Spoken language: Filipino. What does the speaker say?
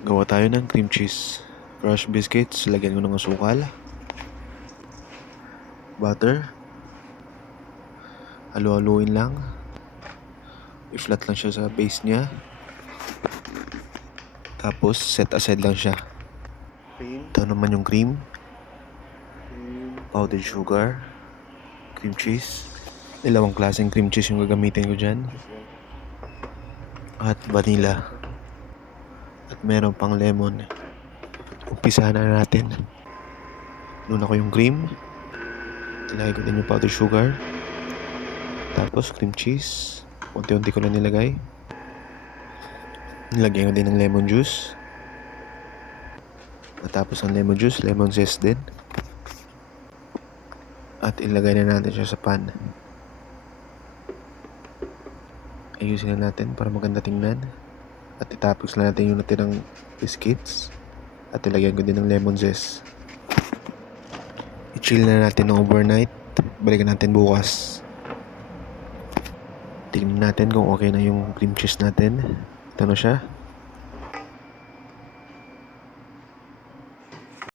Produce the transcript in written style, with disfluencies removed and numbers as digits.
Gawa tayo ng cream cheese. Crush biscuits, lagyan ko ng asukal. Butter. Halu-haluin lang. I-flat lang siya sa base niya. Tapos, set aside lang siya. Ito naman yung cream. Powdered sugar. Cream cheese. Dalawang klaseng cream cheese yung gagamitin ko dyan. At vanilla. At meron pang lemon. Umpisahan na natin. Nuna ko yung cream. Ilagay ko din yung powdered sugar. Tapos cream cheese. Unti-unti ko lang nilagay. Nilagyan ko din ng lemon juice. Matapos ang lemon juice, lemon zest din. At ilagay na natin siya sa pan. Ayusin na natin para maganda tingnan. At itapos na natin yung natirang biscuits. At ilagyan ko din ng lemon zest. I-chill na natin ng overnight. Balikan natin bukas. Tingnan natin kung okay na yung cream cheese natin. Ito na siya.